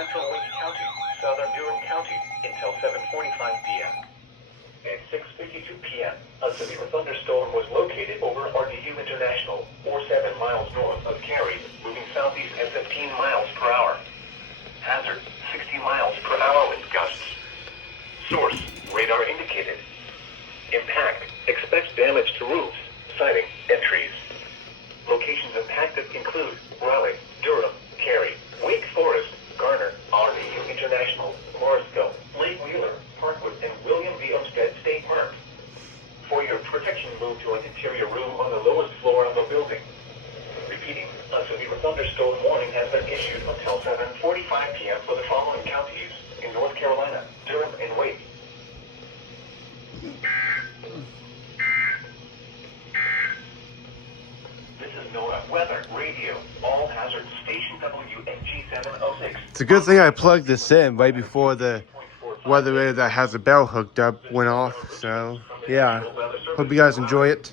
central Wake County, southern Durham County, until 7:45 p.m. At 6:52 p.m., a severe thunderstorm was located over RDU International, or 7 miles north of Cary, moving southeast at 15 miles per hour. Hazard, 60 miles per hour wind gusts. Source, radar indicated. Impact, expect damage to roofs, siding, and trees. Locations impacted include Raleigh, Durham, Cary, Wake Forest, Garner, RDU International, Morrisville, Lake Wheeler, Parkwood, and William V. Olmsted State Park. For your protection, move to an interior room on the lowest floor of the building. Repeating, a severe thunderstorm warning has been issued until 7:45 p.m. for the following counties in North Carolina, Durham, and Wake. This is NOAA Weather Radio, all hazard station WNG 706. It's a good thing I plugged this in right before the weather radar that has a bell hooked up went off. So, yeah. Hope you guys enjoy it.